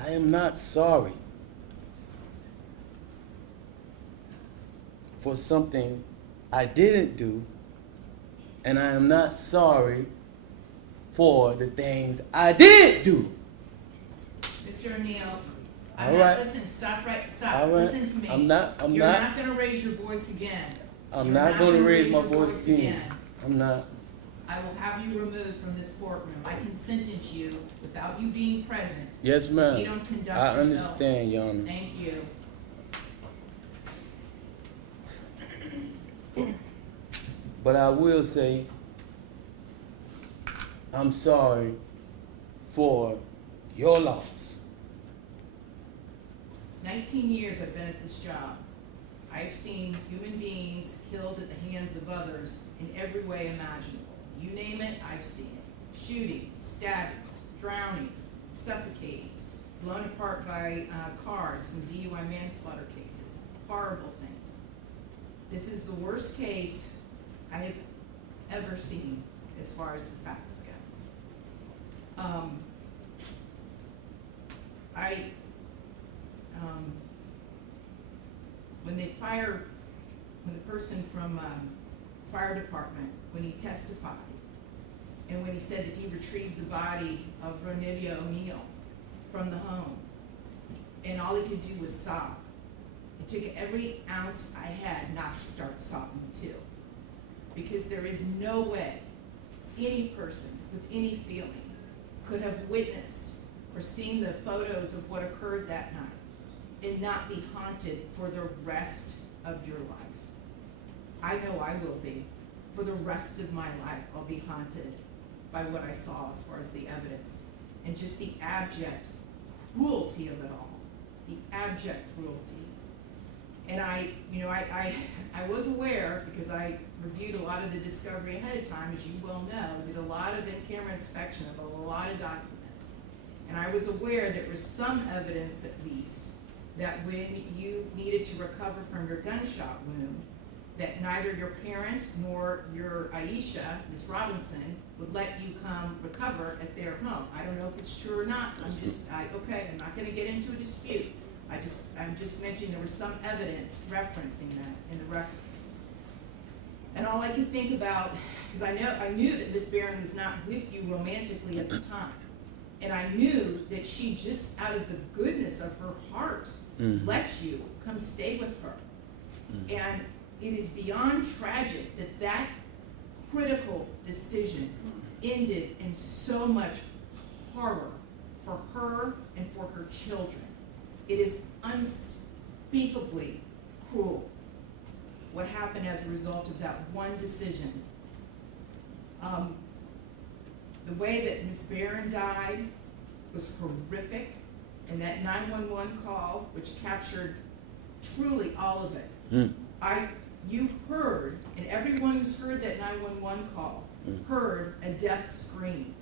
I am not sorry for something I didn't do, and I am not sorry for the things I did do. Mr. O'Neill, All right. listen, stop, All right. listen to me. I'm not You're not gonna raise your voice again. I'm You're not going to raise my your voice again. I'm not. I will have you removed from this courtroom. I can sentence you without you being present. Yes, ma'am. You don't conduct I yourself. understand, Your Honor. Thank you. But I will say, I'm sorry for your loss. 19 years I've been at this job. I've seen human beings killed at the hands of others in every way imaginable. You name it, I've seen it. Shootings, stabbings, drownings, suffocatings, blown apart by cars in DUI manslaughter cases. Horrible things. This is the worst case I have ever seen as far as the facts go. When the person from fire department, when he testified, and when he said that he retrieved the body of Ronivia O'Neill from the home, and all he could do was sob. It took every ounce I had not to start sobbing too. Because there is no way any person with any feeling could have witnessed or seen the photos of what occurred that night and not be haunted for the rest of your life. I know I will be. For the rest of my life, I'll be haunted by what I saw as far as the evidence and just the abject cruelty of it all. The abject cruelty. And I was aware, because I reviewed a lot of the discovery ahead of time, as you well know, did a lot of in-camera inspection of a lot of documents. And I was aware there was some evidence, at least, that when you needed to recover from your gunshot wound, that neither your parents nor your Aisha, Ms. Robinson, would let you come recover at their home. I don't know if it's true or not. I'm not going to get into a dispute. I'm just mentioning there was some evidence referencing that in the records. And all I could think about, because I knew that Miss Barron was not with you romantically at the time. And I knew that she just out of the goodness of her heart let you come stay with her. And it is beyond tragic that that critical decision ended in so much horror for her and for her children. It is unspeakably cruel what happened as a result of that one decision. The way that Ms. Barron died was horrific, and that 911 call, which captured truly all of it. You heard, and everyone who's heard that 911 call heard a death scream.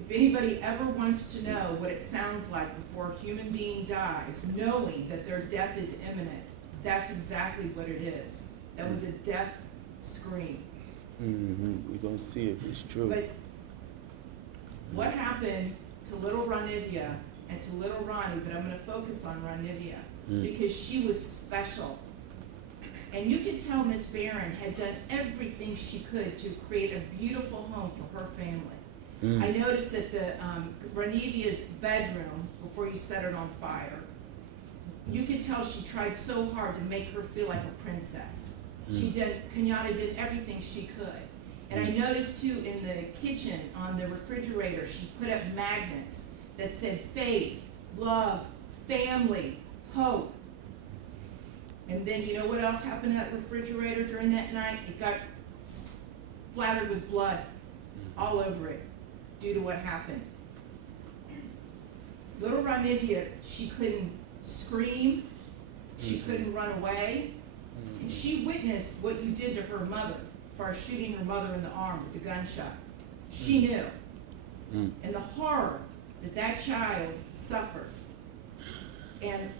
If anybody ever wants to know what it sounds like before a human being dies, knowing that their death is imminent, that's exactly what it is. That was a death scream. We're going to see if it's true. But what happened to little Ronivia and to little Ronnie, but I'm going to focus on Ronivia, because she was special. And you could tell Miss Barron had done everything she could to create a beautiful home for her family. I noticed that the Ronivia's bedroom, before you set it on fire, you could tell she tried so hard to make her feel like a princess. Kenyatta did everything she could. And I noticed too in the kitchen, on the refrigerator, she put up magnets that said faith, love, family, hope. And then you know what else happened to that refrigerator during that night? It got splattered with blood all over it due to what happened. Little Ronivia, she couldn't scream, she couldn't run away, and she witnessed what you did to her mother as far as shooting her mother in the arm with the gunshot. She knew. And the horror that that child suffered. And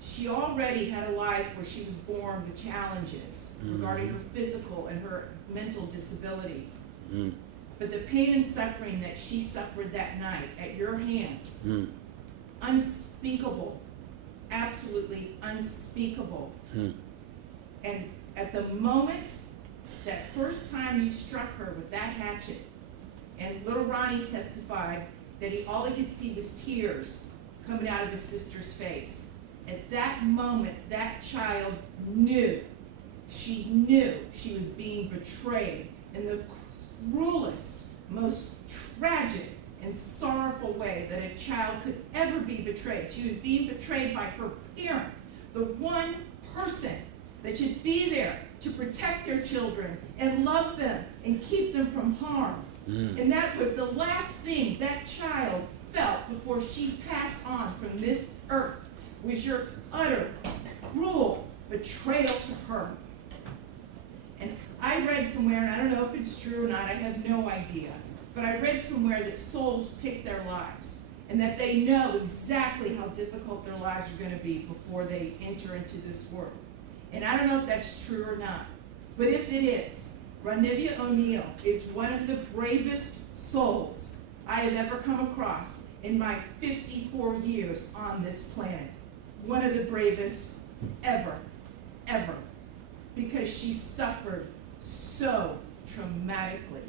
she already had a life where she was born with challenges regarding her physical and her mental disabilities. But the pain and suffering that she suffered that night at your hands, unspeakable, absolutely unspeakable. And at the moment, that first time you struck her with that hatchet, and little Ronnie testified that all he could see was tears coming out of his sister's face. At that moment, that child knew, she knew she was being betrayed in the cruelest, most tragic and sorrowful way that a child could ever be betrayed. She was being betrayed by her parent, the one person that should be there to protect their children and love them and keep them from harm. And that was the last thing that child felt before she passed on from this earth, was your utter, cruel betrayal to her. And I read somewhere, and I don't know if it's true or not, I have no idea, but I read somewhere that souls pick their lives, and that they know exactly how difficult their lives are going to be before they enter into this world. And I don't know if that's true or not, but if it is, Ronivia O'Neal is one of the bravest souls I have ever come across in my 54 years on this planet. One of the bravest ever, ever, because she suffered so traumatically.